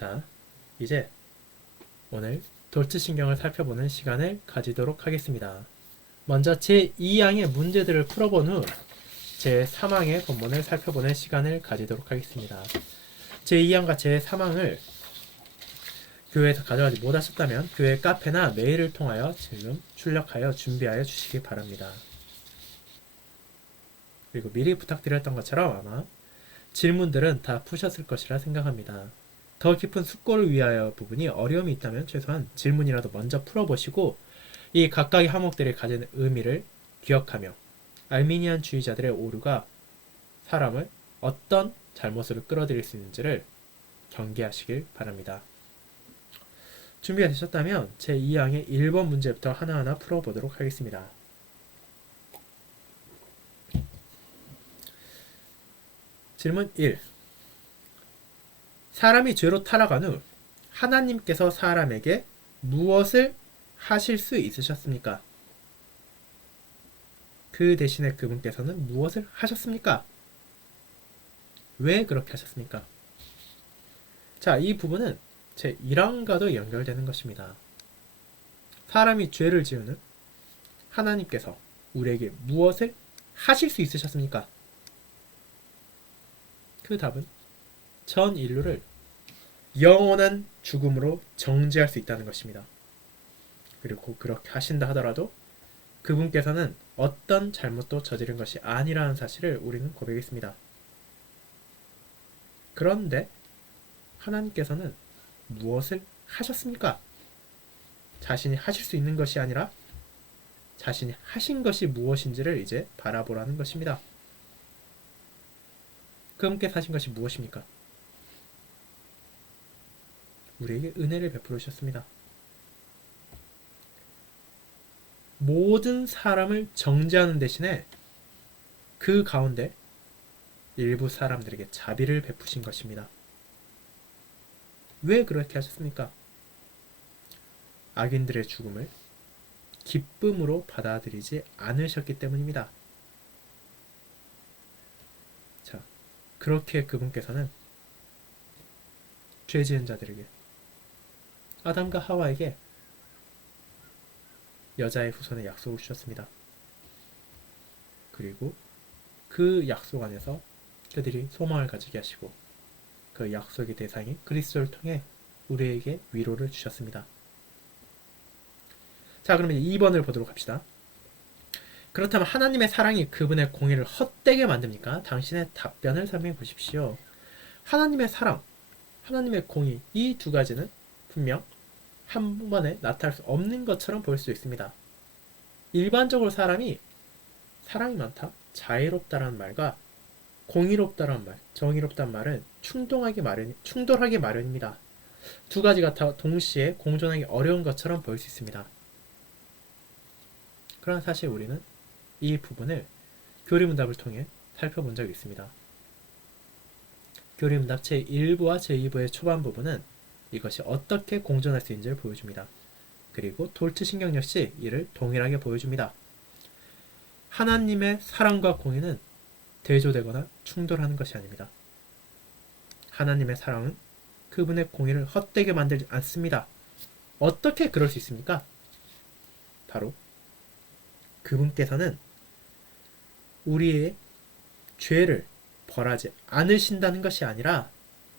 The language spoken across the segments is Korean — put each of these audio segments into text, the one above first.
자, 이제 오늘 돌츠신경을 살펴보는 시간을 가지도록 하겠습니다. 먼저 제2항의 문제들을 풀어본 후 제3항의 본문을 살펴보는 시간을 가지도록 하겠습니다. 제2항과 제3항을 교회에서 가져가지 못하셨다면 교회 카페나 메일을 통하여 지금 출력하여 준비하여 주시기 바랍니다. 그리고 미리 부탁드렸던 것처럼 아마 질문들은 다 푸셨을 것이라 생각합니다. 더 깊은 숙고를 위하여 부분이 어려움이 있다면 최소한 질문이라도 먼저 풀어보시고 이 각각의 항목들이 가진 의미를 기억하며 알미니안 주의자들의 오류가 사람을 어떤 잘못으로 끌어들일 수 있는지를 경계하시길 바랍니다. 준비가 되셨다면 제2항의 1번 문제부터 하나하나 풀어보도록 하겠습니다. 질문 1. 사람이 죄로 타락한 후 하나님께서 사람에게 무엇을 하실 수 있으셨습니까? 그 대신에 그분께서는 무엇을 하셨습니까? 왜 그렇게 하셨습니까? 자, 이 부분은 제 1항과도 연결되는 것입니다. 사람이 죄를 지은 후 하나님께서 우리에게 무엇을 하실 수 있으셨습니까? 그 답은 전 인류를 영원한 죽음으로 정죄할 수 있다는 것입니다. 그리고 그렇게 하신다 하더라도 그분께서는 어떤 잘못도 저지른 것이 아니라는 사실을 우리는 고백했습니다. 그런데 하나님께서는 무엇을 하셨습니까? 자신이 하실 수 있는 것이 아니라 자신이 하신 것이 무엇인지를 이제 바라보라는 것입니다. 그분께서 하신 것이 무엇입니까? 우리에게 은혜를 베풀으셨습니다. 모든 사람을 정죄하는 대신에 그 가운데 일부 사람들에게 자비를 베푸신 것입니다. 왜 그렇게 하셨습니까? 악인들의 죽음을 기쁨으로 받아들이지 않으셨기 때문입니다. 자, 그렇게 그분께서는 죄 지은 자들에게 아담과 하와에게 여자의 후손의 약속을 주셨습니다. 그리고 그 약속 안에서 그들이 소망을 가지게 하시고 그 약속의 대상인 그리스도를 통해 우리에게 위로를 주셨습니다. 자, 그러면 2번을 보도록 합시다. 그렇다면 하나님의 사랑이 그분의 공의를 헛되게 만듭니까? 당신의 답변을 설명해 보십시오. 하나님의 사랑, 하나님의 공의, 이 두 가지는 분명 한 번에 나타날 수 없는 것처럼 보일 수 있습니다. 일반적으로 사람이 사랑이 많다, 자애롭다라는 말과 공의롭다라는 말, 정의롭다는 말은 충돌하기 마련입니다. 두 가지가 다 동시에 공존하기 어려운 것처럼 보일 수 있습니다. 그러나 사실 우리는 이 부분을 교리문답을 통해 살펴본 적이 있습니다. 교리문답 제1부와 제2부의 초반 부분은 이것이 어떻게 공존할 수 있는지를 보여줍니다. 그리고 돌츠신경 역시 이를 동일하게 보여줍니다. 하나님의 사랑과 공의는 대조되거나 충돌하는 것이 아닙니다. 하나님의 사랑은 그분의 공의를 헛되게 만들지 않습니다. 어떻게 그럴 수 있습니까? 바로 그분께서는 우리의 죄를 벌하지 않으신다는 것이 아니라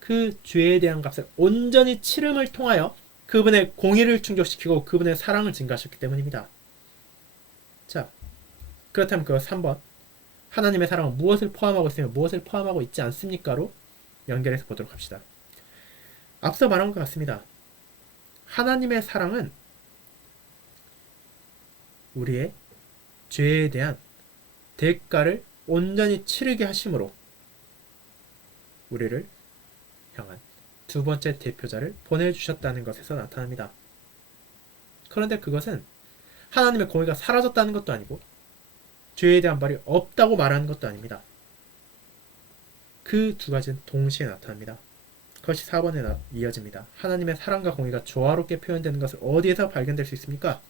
그 죄에 대한 값을 온전히 치름을 통하여 그분의 공의를 충족시키고 그분의 사랑을 증가하셨기 때문입니다. 자, 그렇다면 그 3번 하나님의 사랑은 무엇을 포함하고 있으며 무엇을 포함하고 있지 않습니까?로 연결해서 보도록 합시다. 앞서 말한 것 같습니다. 하나님의 사랑은 우리의 죄에 대한 대가를 온전히 치르게 하심으로 우리를 향한 두 번째 대표자를 보내주셨다는 것에서 나타납니다. 그런데 그것은 하나님의 공의가 사라졌다는 것도 아니고 죄에 대한 벌이 없다고 말하는 것도 아닙니다. 그 두 가지는 동시에 나타납니다. 그것이 4번에 이어집니다. 하나님의 사랑과 공의가 조화롭게 표현되는 것을 어디에서 발견될 수 있습니까?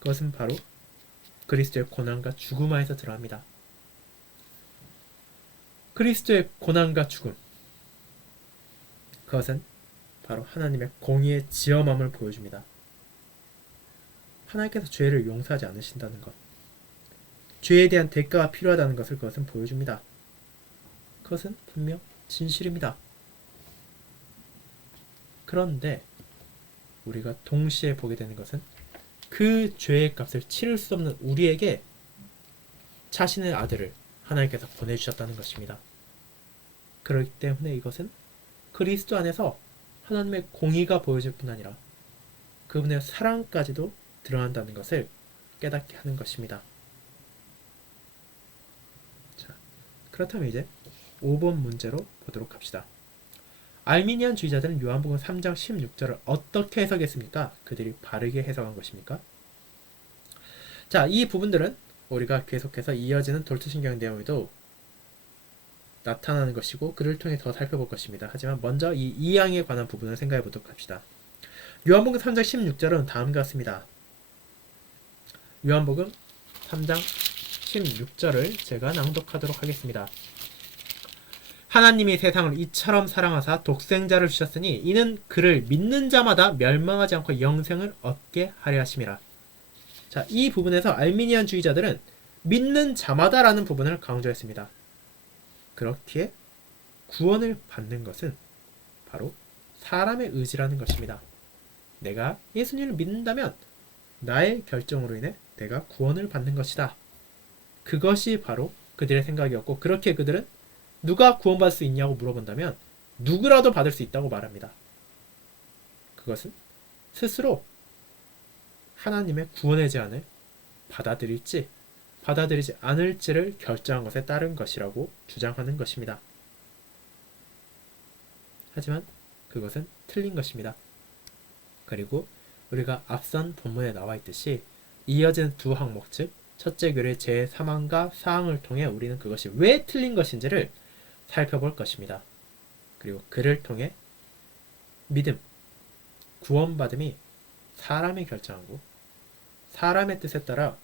그것은 바로 그리스도의 고난과 죽음 안에서 들어갑니다. 그리스도의 고난과 죽음, 그것은 바로 하나님의 공의의 지엄함을 보여줍니다. 하나님께서 죄를 용서하지 않으신다는 것, 죄에 대한 대가가 필요하다는 것을 그것은 보여줍니다. 그것은 분명 진실입니다. 그런데 우리가 동시에 보게 되는 것은 그 죄의 값을 치를 수 없는 우리에게 자신의 아들을 하나님께서 보내주셨다는 것입니다. 그렇기 때문에 이것은 그리스도 안에서 하나님의 공의가 보여질 뿐 아니라 그분의 사랑까지도 드러난다는 것을 깨닫게 하는 것입니다. 자, 그렇다면 이제 5번 문제로 보도록 합시다. 알미니안주의자들은 요한복음 3장 16절을 어떻게 해석했습니까? 그들이 바르게 해석한 것입니까? 자, 이 부분들은 우리가 계속해서 이어지는 돌투신경 내용에도 나타나는 것이고 그를 통해 더 살펴볼 것입니다. 하지만 먼저 이 이양에 관한 부분을 생각해 보도록 합시다. 요한복음 3장 16절은 다음과 같습니다. 요한복음 3장 16절을 제가 낭독하도록 하겠습니다. 하나님이 세상을 이처럼 사랑하사 독생자를 주셨으니 이는 그를 믿는 자마다 멸망하지 않고 영생을 얻게 하려 하심이라. 자, 이 부분에서 알미니안주의자들은 믿는 자마다라는 부분을 강조했습니다. 그렇기에 구원을 받는 것은 바로 사람의 의지라는 것입니다. 내가 예수님을 믿는다면 나의 결정으로 인해 내가 구원을 받는 것이다. 그것이 바로 그들의 생각이었고 그렇게 그들은 누가 구원받을 수 있냐고 물어본다면 누구라도 받을 수 있다고 말합니다. 그것은 스스로 하나님의 구원의 제안을 받아들일지 받아들이지 않을지를 결정한 것에 따른 것이라고 주장하는 것입니다. 하지만 그것은 틀린 것입니다. 그리고 우리가 앞선 본문에 나와 있듯이 이어진 두 항목, 즉 첫째 교리의 제3항과 4항을 통해 우리는 그것이 왜 틀린 것인지를 살펴볼 것입니다. 그리고 그를 통해 믿음, 구원받음이 사람이 결정하고 사람의 뜻에 따라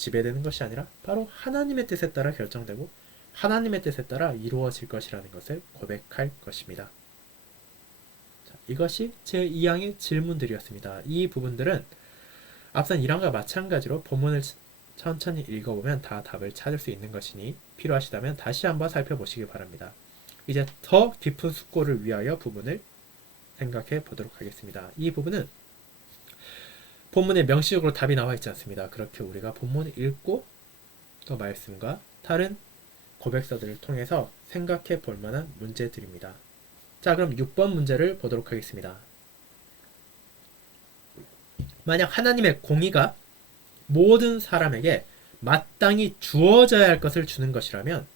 지배되는 것이 아니라 바로 하나님의 뜻에 따라 결정되고 하나님의 뜻에 따라 이루어질 것이라는 것을 고백할 것입니다. 자, 이것이 제2항의 질문들이었습니다. 이 부분들은 앞선 1항과 마찬가지로 본문을 천천히 읽어보면 다 답을 찾을 수 있는 것이니 필요하시다면 다시 한번 살펴보시기 바랍니다. 이제 더 깊은 숙고를 위하여 부분을 생각해 보도록 하겠습니다. 이 부분은 본문에 명시적으로 답이 나와 있지 않습니다. 그렇게 우리가 본문을 읽고 또 말씀과 다른 고백서들을 통해서 생각해 볼 만한 문제들입니다. 자, 그럼 6번 문제를 보도록 하겠습니다. 만약 하나님의 공의가 모든 사람에게 마땅히 주어져야 할 것을 주는 것이라면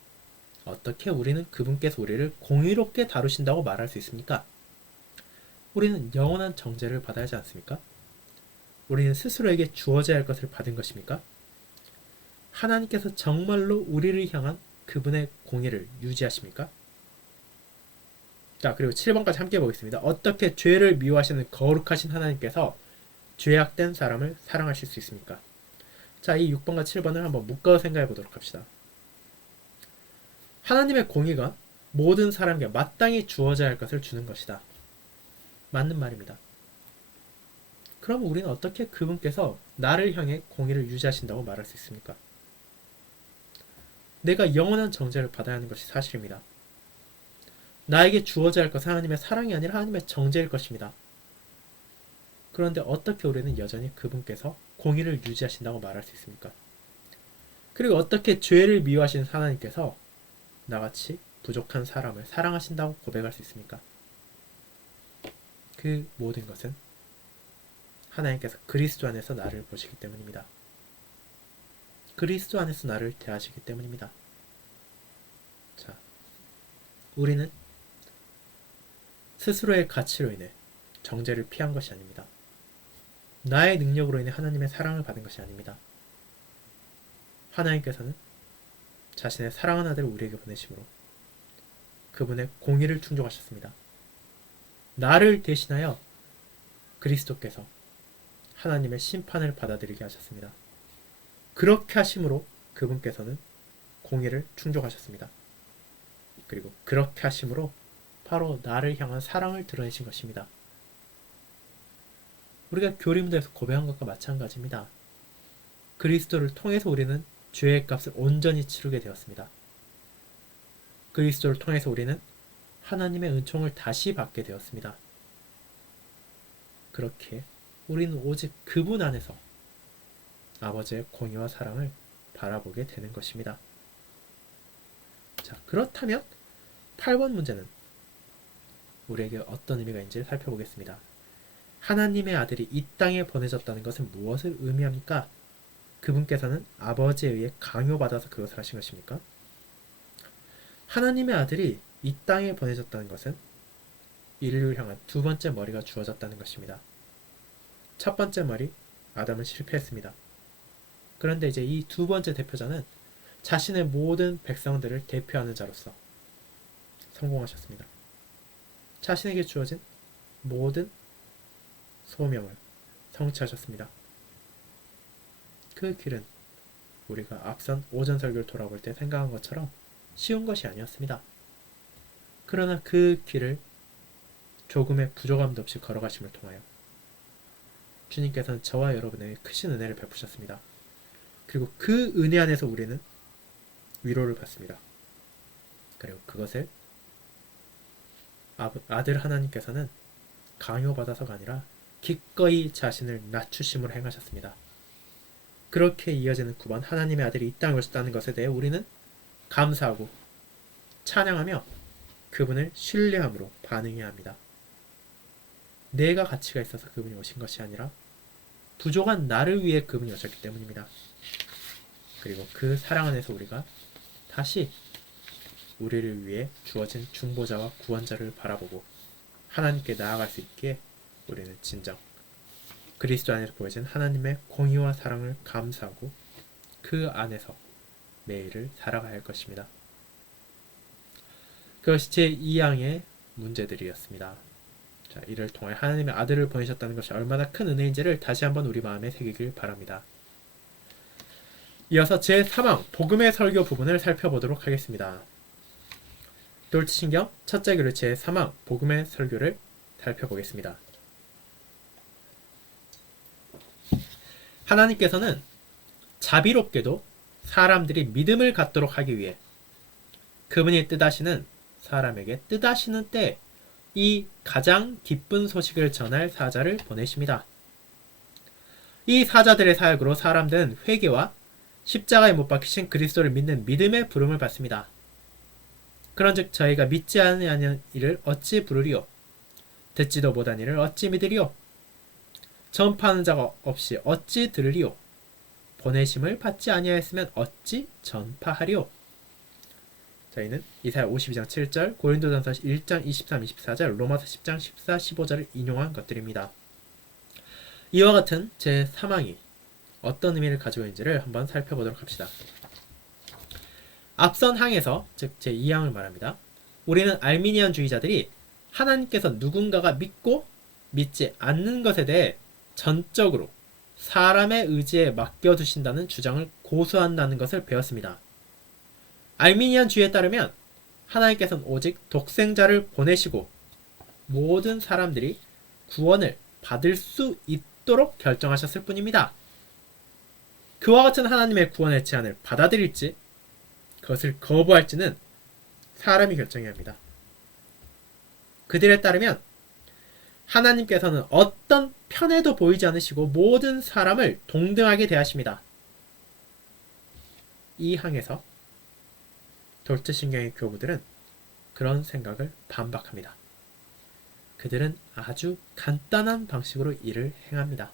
어떻게 우리는 그분께서 우리를 공의롭게 다루신다고 말할 수 있습니까? 우리는 영원한 정죄를 받아야 하지 않습니까? 우리는 스스로에게 주어져야 할 것을 받은 것입니까? 하나님께서 정말로 우리를 향한 그분의 공의를 유지하십니까? 자, 그리고 7번까지 함께 보겠습니다. 어떻게 죄를 미워하시는 거룩하신 하나님께서 죄악된 사람을 사랑하실 수 있습니까? 자, 이 6번과 7번을 한번 묶어 생각해 보도록 합시다. 하나님의 공의가 모든 사람에게 마땅히 주어져야 할 것을 주는 것이다. 맞는 말입니다. 그럼 우리는 어떻게 그분께서 나를 향해 공의를 유지하신다고 말할 수 있습니까? 내가 영원한 정죄를 받아야 하는 것이 사실입니다. 나에게 주어져야 할 것은 하나님의 사랑이 아니라 하나님의 정죄일 것입니다. 그런데 어떻게 우리는 여전히 그분께서 공의를 유지하신다고 말할 수 있습니까? 그리고 어떻게 죄를 미워하시는 하나님께서 나같이 부족한 사람을 사랑하신다고 고백할 수 있습니까? 그 모든 것은 하나님께서 그리스도 안에서 나를 보시기 때문입니다. 그리스도 안에서 나를 대하시기 때문입니다. 자, 우리는 스스로의 가치로 인해 정죄를 피한 것이 아닙니다. 나의 능력으로 인해 하나님의 사랑을 받은 것이 아닙니다. 하나님께서는 자신의 사랑하는 아들을 우리에게 보내심으로 그분의 공의를 충족하셨습니다. 나를 대신하여 그리스도께서 하나님의 심판을 받아들이게 하셨습니다. 그렇게 하심으로 그분께서는 공의를 충족하셨습니다. 그리고 그렇게 하심으로 바로 나를 향한 사랑을 드러내신 것입니다. 우리가 교리문에서 고백한 것과 마찬가지입니다. 그리스도를 통해서 우리는 죄의 값을 온전히 치르게 되었습니다. 그리스도를 통해서 우리는 하나님의 은총을 다시 받게 되었습니다. 그렇게 우리는 오직 그분 안에서 아버지의 공의와 사랑을 바라보게 되는 것입니다. 자, 그렇다면 8번 문제는 우리에게 어떤 의미가 있는지 살펴보겠습니다. 하나님의 아들이 이 땅에 보내졌다는 것은 무엇을 의미합니까? 그분께서는 아버지에 의해 강요받아서 그것을 하신 것입니까? 하나님의 아들이 이 땅에 보내졌다는 것은 인류를 향한 두 번째 머리가 주어졌다는 것입니다. 첫 번째 머리, 아담은 실패했습니다. 그런데 이제 이 두 번째 대표자는 자신의 모든 백성들을 대표하는 자로서 성공하셨습니다. 자신에게 주어진 모든 소명을 성취하셨습니다. 그 길은 우리가 앞선 오전 설교를 돌아볼 때 생각한 것처럼 쉬운 것이 아니었습니다. 그러나 그 길을 조금의 부족함도 없이 걸어가심을 통하여 주님께서는 저와 여러분에게 크신 은혜를 베푸셨습니다. 그리고 그 은혜 안에서 우리는 위로를 받습니다. 그리고 그것을 아들 하나님께서는 강요받아서가 아니라 기꺼이 자신을 낮추심으로 행하셨습니다. 그렇게 이어지는 9번 하나님의 아들이 이 땅에 오셨다는 것에 대해 우리는 감사하고 찬양하며 그분을 신뢰함으로 반응해야 합니다. 내가 가치가 있어서 그분이 오신 것이 아니라 부족한 나를 위해 그분이 오셨기 때문입니다. 그리고 그 사랑 안에서 우리가 다시 우리를 위해 주어진 중보자와 구원자를 바라보고 하나님께 나아갈 수 있기에 우리는 진정 그리스도 안에서 보여진 하나님의 공의와 사랑을 감사하고 그 안에서 매일을 살아가야 할 것입니다. 그것이 제2항의 문제들이었습니다. 자, 이를 통해 하나님의 아들을 보내셨다는 것이 얼마나 큰 은혜인지를 다시 한번 우리 마음에 새기길 바랍니다. 이어서 제3항 복음의 설교 부분을 살펴보도록 하겠습니다. 돌트신경 첫째 교류 제3항 복음의 설교를 살펴보겠습니다. 하나님께서는 자비롭게도 사람들이 믿음을 갖도록 하기 위해 그분이 뜻하시는 사람에게 뜻하시는 때 이 가장 기쁜 소식을 전할 사자를 보내십니다. 이 사자들의 사역으로 사람들은 회개와 십자가에 못 박히신 그리스도를 믿는 믿음의 부름을 받습니다. 그런즉 저희가 믿지 아니하는 이를 어찌 부르리요? 듣지도 못한 이를 어찌 믿으리요? 전파하는 자가 없이 어찌 들으리요? 보내심을 받지 아니하였으면 어찌 전파하리요? 저희는 이사야 52장 7절, 고린도전서 1장 23, 24절, 로마서 10장 14, 15절을 인용한 것들입니다. 이와 같은 제3항이 어떤 의미를 가지고 있는지를 한번 살펴보도록 합시다. 앞선 항에서, 즉 제2항을 말합니다. 우리는 알미니안주의자들이 하나님께서 누군가가 믿고 믿지 않는 것에 대해 전적으로 사람의 의지에 맡겨두신다는 주장을 고수한다는 것을 배웠습니다. 알미니안주의에 따르면 하나님께서는 오직 독생자를 보내시고 모든 사람들이 구원을 받을 수 있도록 결정하셨을 뿐입니다. 그와 같은 하나님의 구원의 제안을 받아들일지 그것을 거부할지는 사람이 결정해야 합니다. 그들에 따르면 하나님께서는 어떤 편에도 보이지 않으시고 모든 사람을 동등하게 대하십니다. 이 항에서 돌트신경의 교부들은 그런 생각을 반박합니다. 그들은 아주 간단한 방식으로 일을 행합니다.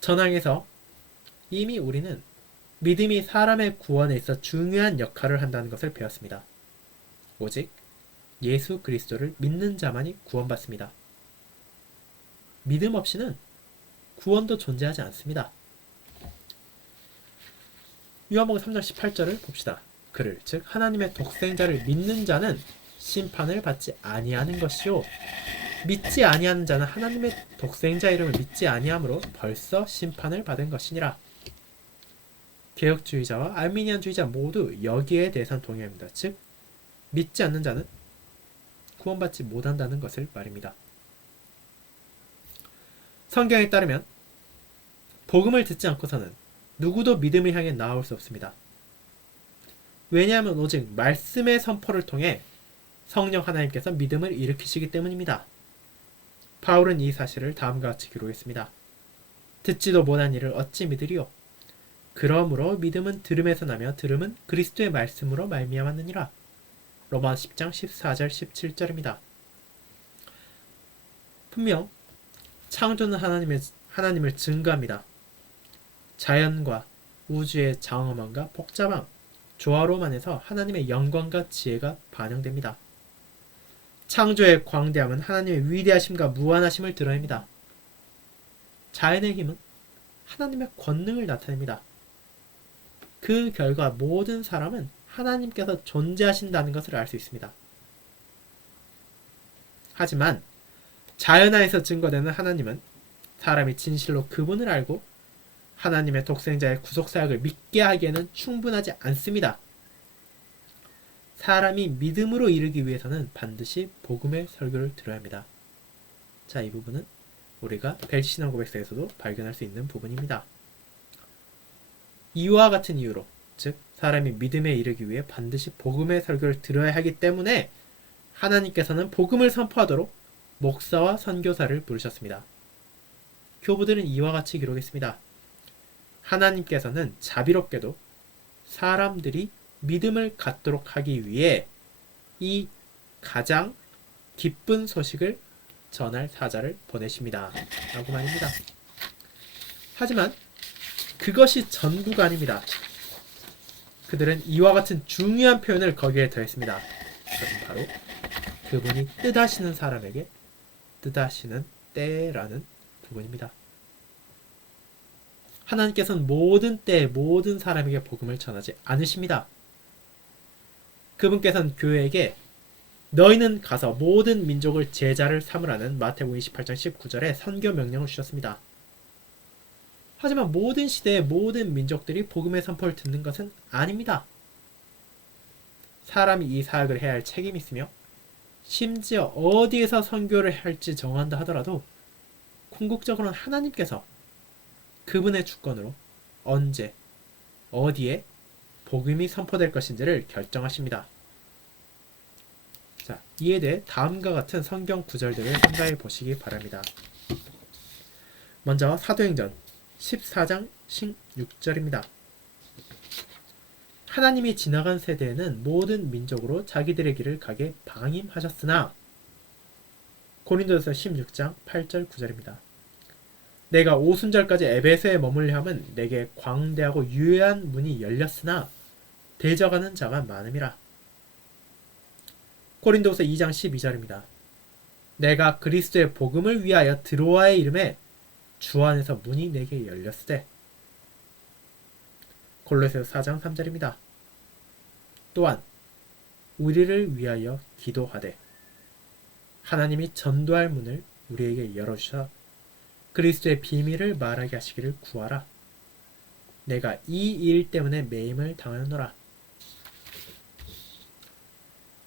전항에서 이미 우리는 믿음이 사람의 구원에 있어 중요한 역할을 한다는 것을 배웠습니다. 오직 예수 그리스도를 믿는 자만이 구원받습니다. 믿음 없이는 구원도 존재하지 않습니다. 요한복음 3장 18절을 봅시다. 그를 즉 하나님의 독생자를 믿는 자는 심판을 받지 아니하는 것이요 믿지 아니하는 자는 하나님의 독생자 이름을 믿지 아니함으로 벌써 심판을 받은 것이니라. 개혁주의자와 알미니안주의자 모두 여기에 대해서는 동의합니다. 즉 믿지 않는 자는 구원받지 못한다는 것을 말입니다. 성경에 따르면 복음을 듣지 않고서는 누구도 믿음을 향해 나아올 수 없습니다. 왜냐하면 오직 말씀의 선포를 통해 성령 하나님께서 믿음을 일으키시기 때문입니다. 바울은 이 사실을 다음과 같이 기록했습니다. 듣지도 못한 일을 어찌 믿으리요? 그러므로 믿음은 들음에서 나며 들음은 그리스도의 말씀으로 말미암았느니라. 로마서 10장 14절 17절입니다. 분명 창조는 하나님을 증거합니다. 자연과 우주의 장엄함과 복잡함, 조화로움안에서 하나님의 영광과 지혜가 반영됩니다. 창조의 광대함은 하나님의 위대하심과 무한하심을 드러냅니다. 자연의 힘은 하나님의 권능을 나타냅니다. 그 결과 모든 사람은 하나님께서 존재하신다는 것을 알 수 있습니다. 하지만 자연 하에서 증거되는 하나님은 사람이 진실로 그분을 알고 하나님의 독생자의 구속사역을 믿게 하기에는 충분하지 않습니다. 사람이 믿음으로 이르기 위해서는 반드시 복음의 설교를 들어야 합니다. 자, 이 부분은 우리가 벨시신앙 고백서에서도 발견할 수 있는 부분입니다. 이와 같은 이유로, 즉 사람이 믿음에 이르기 위해 반드시 복음의 설교를 들어야 하기 때문에 하나님께서는 복음을 선포하도록 목사와 선교사를 부르셨습니다. 교부들은 이와 같이 기록했습니다. 하나님께서는 자비롭게도 사람들이 믿음을 갖도록 하기 위해 이 가장 기쁜 소식을 전할 사자를 보내십니다. 라고 말입니다. 하지만 그것이 전부가 아닙니다. 그들은 이와 같은 중요한 표현을 거기에 더했습니다. 그것은 바로 그분이 뜻하시는 사람에게 뜻하시는 때라는 부분입니다. 하나님께서는 모든 때에 모든 사람에게 복음을 전하지 않으십니다. 그분께서는 교회에게 너희는 가서 모든 민족을 제자를 삼으라는 마태복음 28장 19절에 선교 명령을 주셨습니다. 하지만 모든 시대의 모든 민족들이 복음의 선포를 듣는 것은 아닙니다. 사람이 이 사역을 해야 할 책임이 있으며 심지어 어디에서 선교를 할지 정한다 하더라도 궁극적으로는 하나님께서 그분의 주권으로 언제, 어디에 복음이 선포될 것인지를 결정하십니다. 자, 이에 대해 다음과 같은 성경 구절들을 생각해 보시기 바랍니다. 먼저 사도행전 14장 16절입니다. 하나님이 지나간 세대에는 모든 민족으로 자기들의 길을 가게 방임하셨으나 고린도서 16장 8절 9절입니다. 내가 오순절까지 에베소에 머물려 함은 내게 광대하고 유효한 문이 열렸으나 대적하는 자가 많음이라. 고린도서 2장 12절입니다. 내가 그리스도의 복음을 위하여 드로아의 이름에 주 안에서 문이 내게 열렸으되. 골로새서 4장 3절입니다. 또한 우리를 위하여 기도하되 하나님이 전도할 문을 우리에게 열어주사 그리스도의 비밀을 말하게 하시기를 구하라. 내가 이 일 때문에 매임을 당하노라.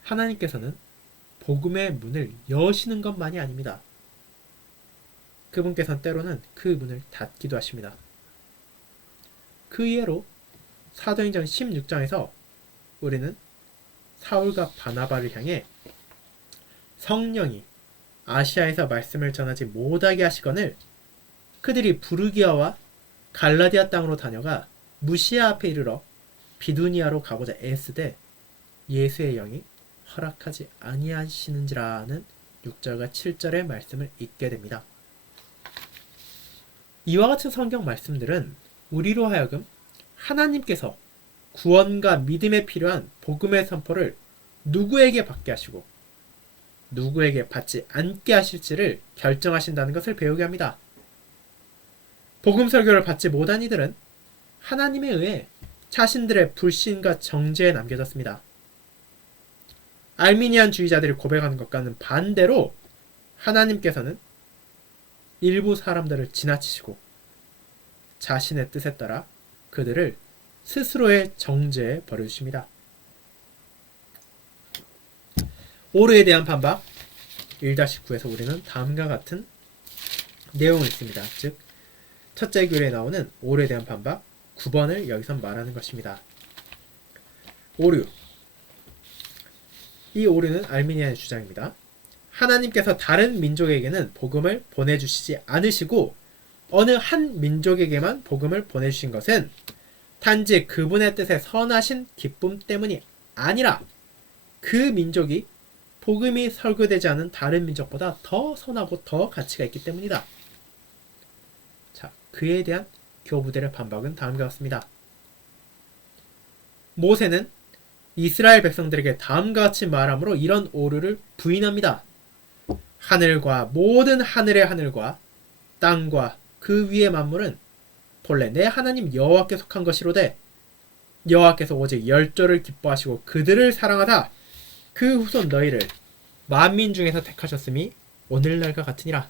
하나님께서는 복음의 문을 여시는 것만이 아닙니다. 그분께서는 때로는 그 문을 닫기도 하십니다. 그 예로 사도행전 16장에서 우리는 사울과 바나바를 향해 성령이 아시아에서 말씀을 전하지 못하게 하시거늘 그들이 부르기아와 갈라디아 땅으로 다녀가 무시아 앞에 이르러 비두니아로 가고자 애쓰되 예수의 영이 허락하지 아니하시는지라는 6절과 7절의 말씀을 읽게 됩니다. 이와 같은 성경 말씀들은 우리로 하여금 하나님께서 구원과 믿음에 필요한 복음의 선포를 누구에게 받게 하시고 누구에게 받지 않게 하실지를 결정하신다는 것을 배우게 합니다. 복음 설교를 받지 못한 이들은 하나님에 의해 자신들의 불신과 정죄에 남겨졌습니다. 알미니안 주의자들이 고백하는 것과는 반대로 하나님께서는 일부 사람들을 지나치시고 자신의 뜻에 따라 그들을 스스로의 정죄에 버려주십니다. 오류에 대한 반박 1-9에서 우리는 다음과 같은 내용을 읽습니다. 즉 첫째 교리에 나오는 오류에 대한 반박 9번을 여기서 말하는 것입니다. 오류. 이 오류는 알미니아의 주장입니다. 하나님께서 다른 민족에게는 복음을 보내주시지 않으시고 어느 한 민족에게만 복음을 보내주신 것은 단지 그분의 뜻에 선하신 기쁨 때문이 아니라 그 민족이 복음이 설교되지 않은 다른 민족보다 더 선하고 더 가치가 있기 때문이다. 자, 그에 대한 교부들의 반박은 다음과 같습니다. 모세는 이스라엘 백성들에게 다음과 같이 말함으로 이런 오류를 부인합니다. 하늘과 모든 하늘의 하늘과 땅과 그 위의 만물은 본래 내 하나님 여호와께 속한 것이로되 여호와께서 오직 열조를 기뻐하시고 그들을 사랑하다 그 후손 너희를 만민 중에서 택하셨음이 오늘날과 같으니라.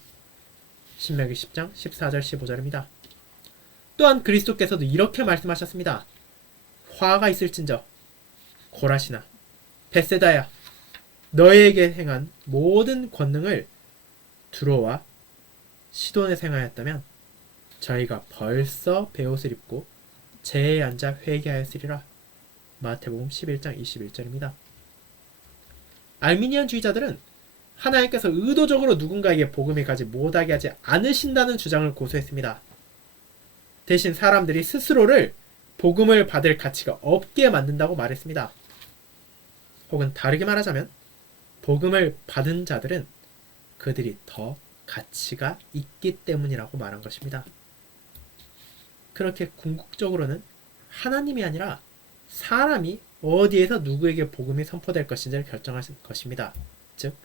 신명기 10장 14절 15절입니다. 또한 그리스도께서도 이렇게 말씀하셨습니다. 화가 있을진저 고라시나 벳세다야 너희에게 행한 모든 권능을 두로와 시돈에 행하였다면 저희가 벌써 베옷을 입고 제에 앉아 회개하였으리라. 마태복음 11장 21절입니다. 알미니안주의자들은 하나님께서 의도적으로 누군가에게 복음을 가지 못하게 하지 않으신다는 주장을 고수했습니다. 대신 사람들이 스스로를 복음을 받을 가치가 없게 만든다고 말했습니다. 혹은 다르게 말하자면 복음을 받은 자들은 그들이 더 가치가 있기 때문이라고 말한 것입니다. 그렇게 궁극적으로는 하나님이 아니라 사람이 어디에서 누구에게 복음이 선포될 것인지를 결정하신 것입니다. 즉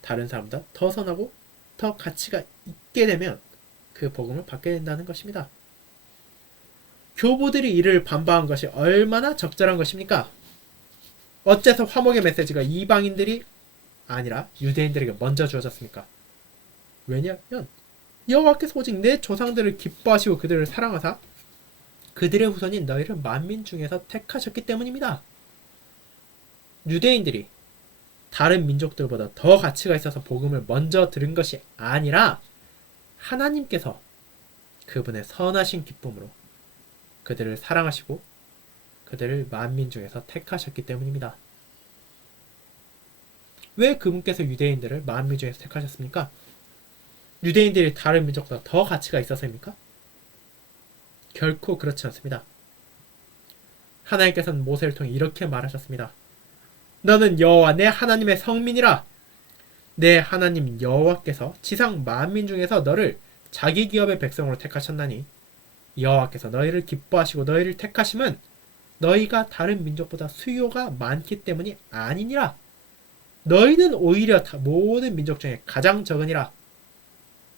다른 사람보다 더 선하고 더 가치가 있게 되면 그 복음을 받게 된다는 것입니다. 교부들이 이를 반박한 것이 얼마나 적절한 것입니까? 어째서 화목의 메시지가 이방인들이 아니라 유대인들에게 먼저 주어졌습니까? 왜냐하면 여호와께서 오직 내 조상들을 기뻐하시고 그들을 사랑하사 그들의 후손인 너희를 만민 중에서 택하셨기 때문입니다. 유대인들이 다른 민족들보다 더 가치가 있어서 복음을 먼저 들은 것이 아니라 하나님께서 그분의 선하신 기쁨으로 그들을 사랑하시고 그들을 만민 중에서 택하셨기 때문입니다. 왜 그분께서 유대인들을 만민 중에서 택하셨습니까? 유대인들이 다른 민족보다 더 가치가 있어서입니까? 결코 그렇지 않습니다. 하나님께서는 모세를 통해 이렇게 말하셨습니다. 너는 여호와 내 하나님의 성민이라. 내 하나님 여호와께서 지상 만민 중에서 너를 자기 기업의 백성으로 택하셨나니 여호와께서 너희를 기뻐하시고 너희를 택하심은 너희가 다른 민족보다 수요가 많기 때문이 아니니라. 너희는 오히려 모든 민족 중에 가장 적으니라.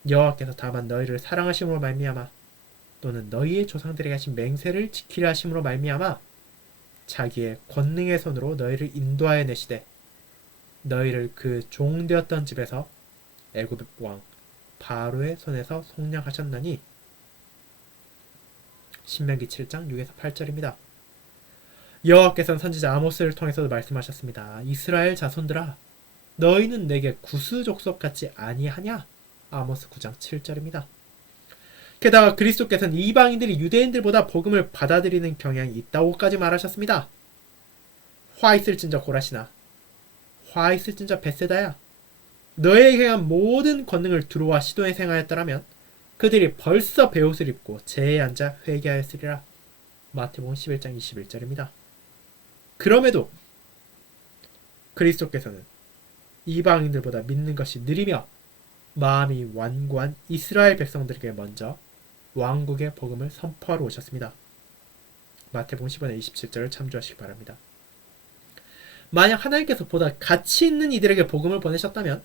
여호와께서 다만 너희를 사랑하심으로 말미암아 또는 너희의 조상들에게 하신 맹세를 지키려 하심으로 말미암아 자기의 권능의 손으로 너희를 인도하여 내시되 너희를 그 종되었던 집에서 애굽 왕 바로의 손에서 속량하셨나니. 신명기 7장 6에서 8절입니다. 여호와께서는 선지자 아모스를 통해서도 말씀하셨습니다. 이스라엘 자손들아 너희는 내게 구스 족속 같지 아니하냐. 아모스 9장 7절입니다. 게다가 그리스도께서는 이방인들이 유대인들보다 복음을 받아들이는 경향이 있다고까지 말하셨습니다. 화 있을진저 고라시나 화 있을진저 벳세다야 너에게 행한 모든 권능을 두로와 시돈에 행하였더라면 그들이 벌써 베옷을 입고 제에 앉아 회개하였으리라. 마태복음 11장 21절입니다. 그럼에도 그리스도께서는 이방인들보다 믿는 것이 느리며 마음이 완고한 이스라엘 백성들에게 먼저 왕국의 복음을 선포하러 오셨습니다. 마태복음 10장 27절을 참조하시기 바랍니다. 만약 하나님께서 보다 가치 있는 이들에게 복음을 보내셨다면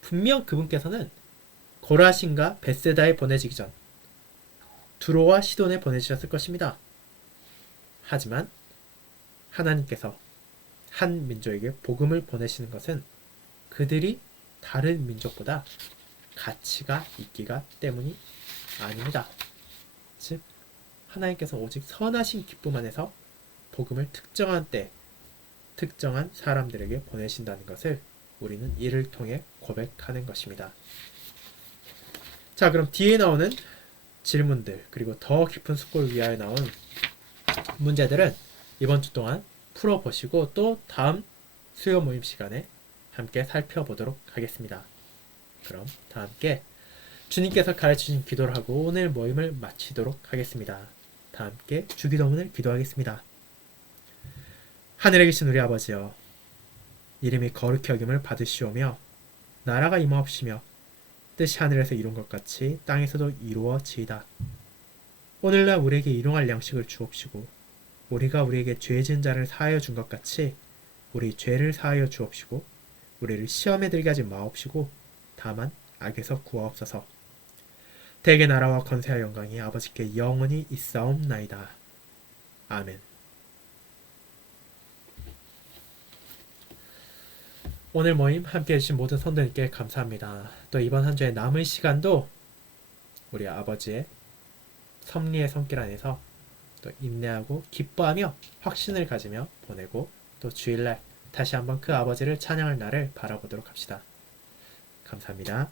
분명 그분께서는 고라신과 벳세다에 보내지기 전 두로와 시돈에 보내주셨을 것입니다. 하지만 하나님께서 한 민족에게 복음을 보내시는 것은 그들이 다른 민족보다 가치가 있기가 때문이 아닙니다. 즉 하나님께서 오직 선하신 기쁨 안에서 복음을 특정한 때 특정한 사람들에게 보내신다는 것을 우리는 이를 통해 고백하는 것입니다. 자, 그럼 뒤에 나오는 질문들 그리고 더 깊은 숙고를 위하여 나온 문제들은 이번 주 동안 풀어보시고 또 다음 수요 모임 시간에 함께 살펴보도록 하겠습니다. 그럼 다 함께 주님께서 가르치신 기도를 하고 오늘 모임을 마치도록 하겠습니다. 다 함께 주기도문을 기도하겠습니다. 하늘에 계신 우리 아버지여, 이름이 거룩히 여김을 받으시오며 나라가 임하옵시며 뜻이 하늘에서 이룬 것 같이 땅에서도 이루어지이다. 오늘날 우리에게 일용할 양식을 주옵시고 우리가 우리에게 죄 지은 자를 사하여 준 것 같이 우리 죄를 사하여 주옵시고 우리를 시험에 들게 하지 마옵시고 다만 악에서 구하옵소서. 대개 나라와 권세와 영광이 아버지께 영원히 있사옵나이다. 아멘. 오늘 모임 함께 해주신 모든 성도님께 감사합니다. 또 이번 한 주의 남은 시간도 우리 아버지의 섭리의 손길 안에서 또 인내하고 기뻐하며 확신을 가지며 보내고 또 주일날 다시 한번 그 아버지를 찬양할 날을 바라보도록 합시다. 감사합니다.